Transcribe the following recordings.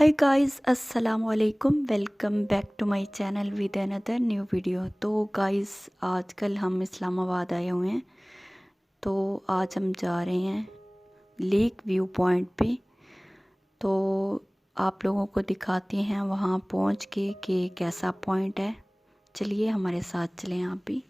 हाय guys, अस्सलाम वालेकुम। Welcome back to my channel with another new video. तो guys, आजकल हम इस्लामाबाद आए हुए हैं। तो आज हम जा रहे हैं लेक व्यू पॉइंट पे। तो आप लोगों को दिखाते हैं वहाँ पहुँच के कि कैसा पॉइंट है। चलिए हमारे साथ चलें आप भी।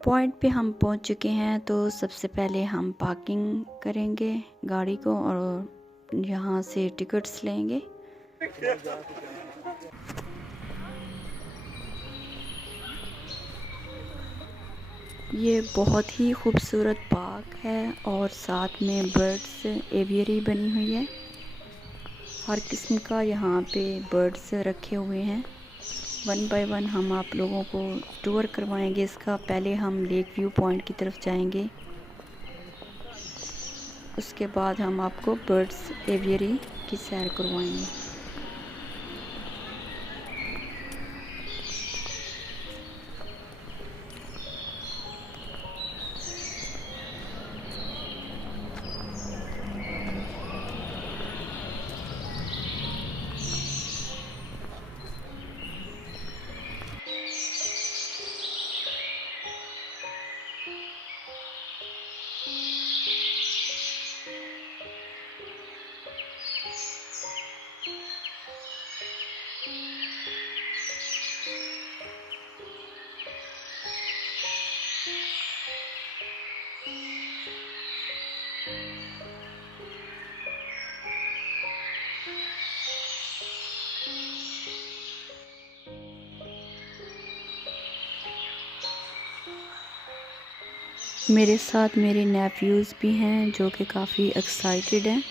पॉइंट पे हम पहुंच चुके हैं। तो सबसे पहले हम पार्किंग करेंगे गाड़ी को और यहाँ से टिकट्स लेंगे। ये बहुत ही खूबसूरत पार्क है और साथ में बर्ड्स एवियरी बनी हुई है। हर किस्म का यहाँ पे बर्ड्स रखे हुए हैं। वन बाय वन हम आप लोगों को टूर करवाएंगे इसका। पहले हम लेक व्यू पॉइंट की तरफ जाएंगे, उसके बाद हम आपको बर्ड्स एवियरी की सैर करवाएंगे। मेरे साथ मेरे नेफ्यूज़ भी हैं जो कि काफ़ी एक्साइटेड हैं।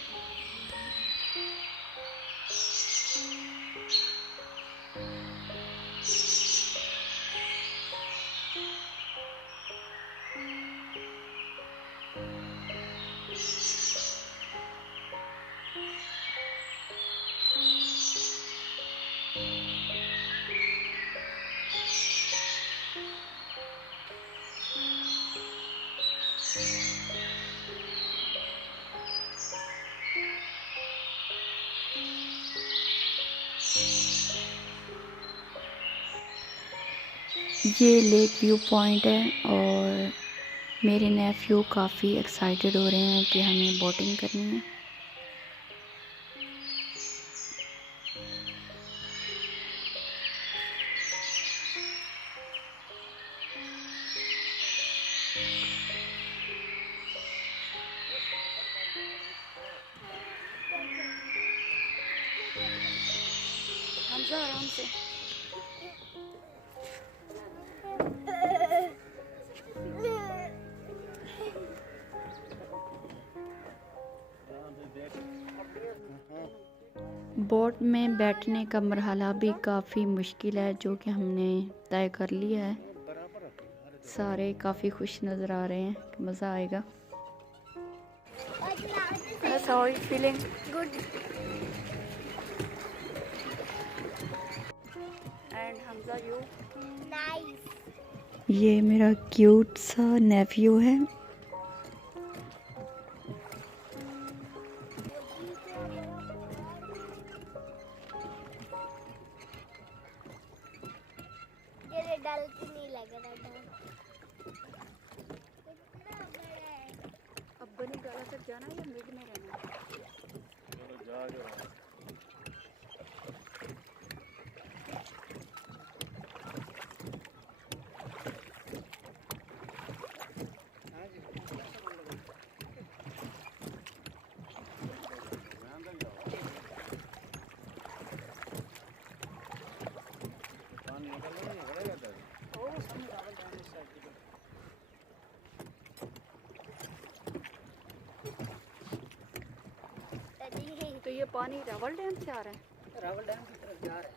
ये लेक व्यू पॉइंट है और मेरे नेफ्यू काफ़ी एक्साइटेड हो रहे हैं कि हमें बोटिंग करनी है। आराम से बोट में बैठने का मरहला भी काफ़ी मुश्किल है, जो कि हमने तय कर लिया है। सारे काफ़ी खुश नज़र आ रहे हैं कि मज़ा आएगा। How are you feeling? Good. And Hamza, you? Nice. ये मेरा क्यूट सा नेफ्यू है। ये डल नहीं लग रहा। अब बनी गाला तक जाना या मिड में रहना? जा तो ये पानी रावल डैम से आ रहा है? रावल डैम की तरफ जा रहा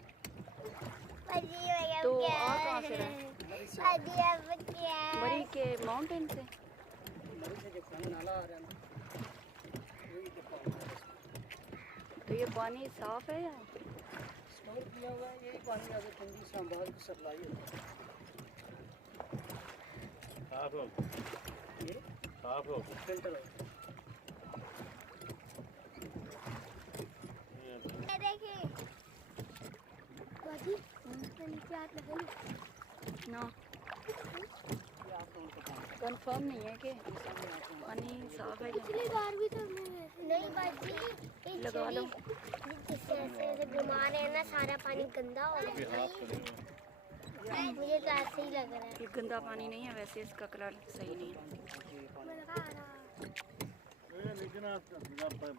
है। तो आ कहाँ से रहा है? मरी के माउंटेन से? मरी से जो पानी नाला आ रहा है। तो ये पानी साफ है या स्टोर किया हुआ है? यही पानी आगे ठंडी इस्लामाबाद की सप्लाई होती है। साफ हो, ये साफ हो, फिल्टर हो। कंफर्म नहीं है कि पानी साफ है। पिछली बार भी तो नहीं बाजी लगा लो। जिससे बीमार है ना, सारा पानी गंदा हो रहा है। मुझे तो ऐसे ही लग रहा है कि गंदा पानी नहीं है, वैसे इसका कलर सही नहीं है।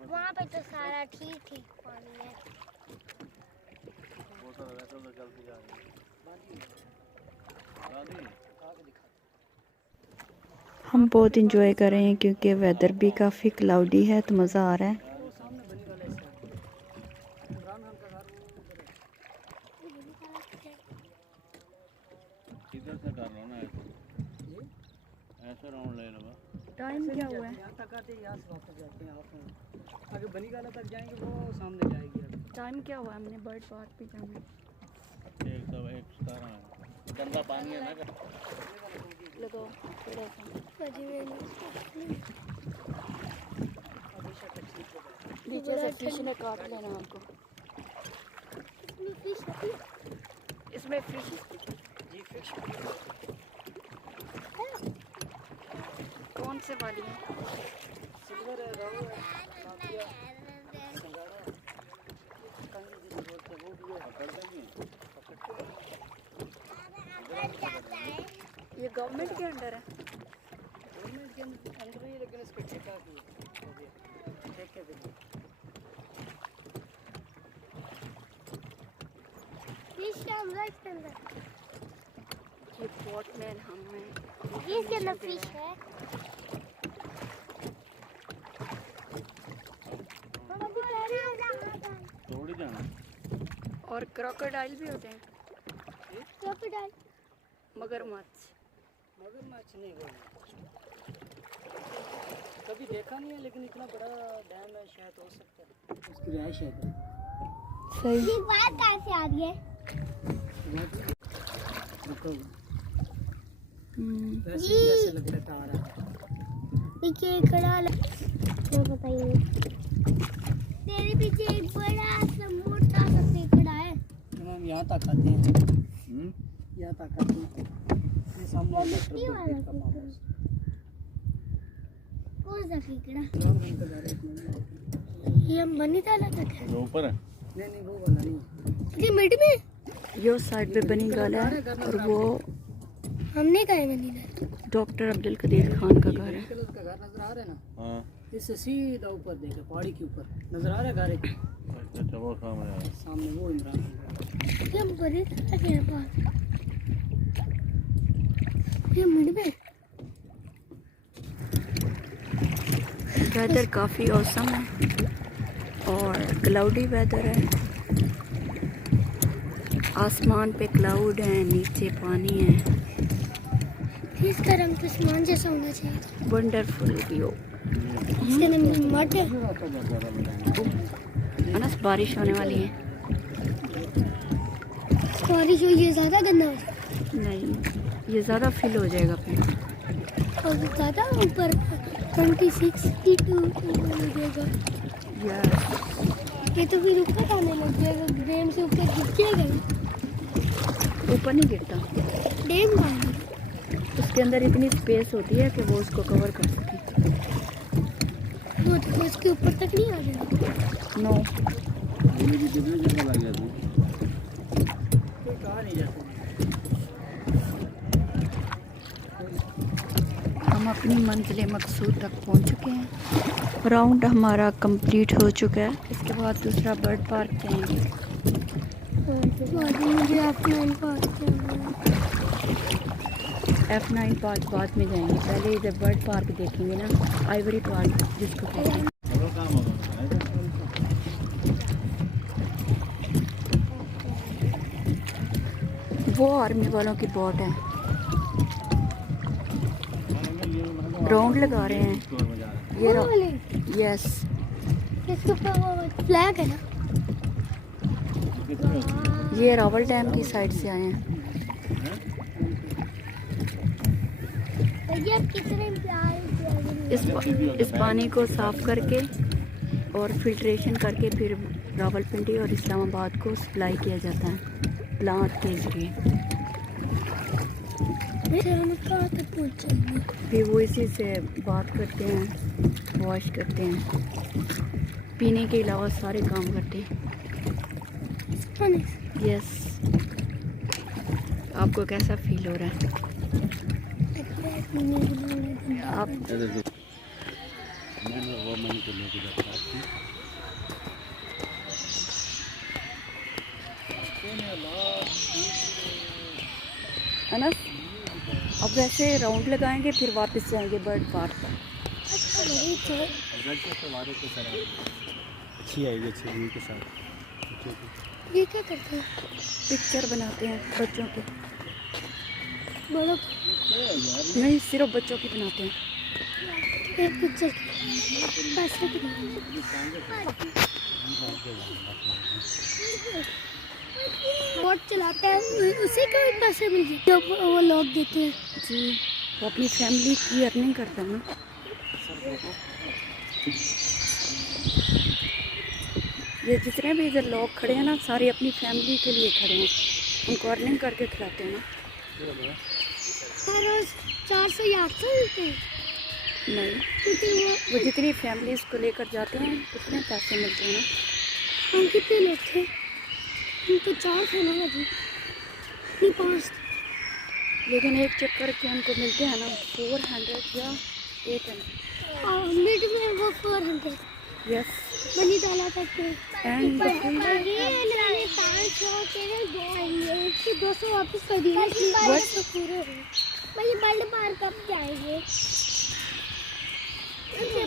वहाँ पे तो सारा ठीक पानी है। हम बहुत इंजॉय कर रहे हैं क्योंकि वेदर भी काफ़ी क्लाउडी है, तो मज़ा आ रहा है। टाइम क्या हुआ है? आगे बनी गाला तक जाएंगे, वो सामने जाएगी। टाइम क्या हुआ? हमने बर्ड पार्क भी जाना है। गंदा पानी है ना, लगाओ थोड़ा सा नीचे से। फिश ने काट लेना आपको। इसमें फिश जी, फिश कौन से वाली है? सिल्वर है, रावल है, ये गवर्नमेंट के अंडर है? गवर्नमेंट के अंदर ही, लेकिन इसको ठेका की हो गया, ठेके पे। फिश है हमला इसके अंदर। ये बोट में हमें ये इसके अंदर फिश है। थोड़ी जाना। और क्रोकोडाइल भी होते हैं? क्रोकोडाइल मगरमच्छ नहीं हुआ, कभी देखा नहीं है, लेकिन इतना बड़ा डैम है, शायद हो सकता है उसकी रिहाइश है। सही। ये बात कैसे आ रही है? वैसे ही ऐसे लगता है आ रहा है। पीछे खड़ा क्या बताइए, तेरे पीछे एक बड़ा सा मोटा सा खड़ा है। हम यहाँ तक आते हैं, यहाँ तक आते हैं। ये बनी डाला था क्या? वो ऊपर है? नहीं वो वाला नहीं। ये मिड में यो साइड पे बनी डाला है और वो हमने कहा है बनी डाला। डॉक्टर अब्दुल कदीर खान का घर है। का घर नजर आ रहा है ना? हाँ। इससे सीधा ऊपर देखे पहाड़ी के ऊपर नजर आ रहा है घर एक। अच्छा वो काम है सामने वो इमरान। ये बड़ी है पास। ये मिड में वेदर काफ़ी औसम है और क्लाउडी वेदर है। आसमान पे क्लाउड है, नीचे पानी है। इसका रंग तो आसमान जैसा होना चाहिए। Wonderful view. इसके अंदर मड है। अनस बारिश होने वाली है। बारिश हो ये ज़्यादा गंदा हो नहीं, ये ज़्यादा फिल हो जाएगा फिर और ज़्यादा ऊपर 26-32 हो जाएगा। ये तो फिर ऊपर आने लग जाएगा। डैम से ऊपर गिर जाएगा। ऊपर नहीं गिरता डैम पानी, उसके अंदर इतनी स्पेस होती है कि वो उसको कवर कर सके। वो तो उसके ऊपर तक नहीं आ जाएगा। नो हम अपनी मंजिल मकसूद तक पहुंच चुके हैं। राउंड हमारा कंप्लीट हो चुका है। इसके बाद दूसरा बर्ड पार्क जाएंगे। F9 पार्क बाद में जाएंगे। पहले इधर बर्ड पार्क देखेंगे ना, आइवरी पार्क जिसको कहते हैं। वो आर्मी वालों की बोट है। राउंड लगा रहे हैं ये यस। इसके ऊपर फ्लैग है ना। ये रावल डैम की साइड से आए हैं। इस पानी को साफ करके और फिल्ट्रेशन करके फिर रावलपिंडी और इस्लामाबाद को सप्लाई किया जाता है प्लांट के जरिए। फिर वो इसी से बात करते हैं, वॉश करते हैं, पीने के अलावा सारे काम करते हैं। यस। आपको कैसा फील हो रहा है? आप अनस अब वैसे राउंड लगाएंगे फिर वापस जाएंगे बर्ड पार्क पर। अच्छी आएगी, अच्छी व्यू के साथ। ये क्या करते हैं? पिक्चर बनाते हैं बच्चों की। बड़ों नहीं, सिर्फ बच्चों की बनाते हैं। एक पिक्चर पैसे की बोट चलाते हैं, उसे क्या पैसे मिलते हैं? वो लोग देते हैं जी। वो अपनी फैमिली की अर्निंग करता है ना। ये जितने भी इधर लोग खड़े हैं ना, सारे अपनी फैमिली के लिए खड़े हैं। उनको अर्निंग करके खिलाते हैं ना। 400 या 800 मिलते हैं नहीं, क्योंकि वो जितनी फैमिलीज को लेकर जाते हैं उतने पैसे मिलते हैं ना। हम कितने लोग थे? हम तो 4 थे ना अभी, 5। लेकिन एक चक्कर के उनको मिलते हैं ना 400 या 800। मिड में वो 400 यस बनी डाला था। एंड 200 वापस कर दिए। भाई बर्ड पार्क कब जाएंगे?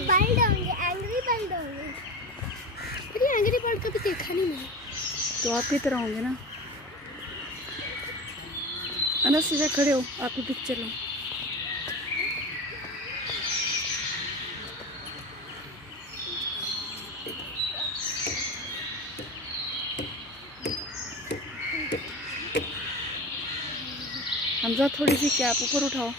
बर्ड होंगे, एंग्री बर्ड होंगे। अरे एंग्री बर्ड कभी देखा नहीं मैंने। तो आप की तरह होंगे ना। अनस सीधे खड़े हो, आपकी पिक्चर लो। हमजा थोड़ी सी कैप ऊपर उठाओ।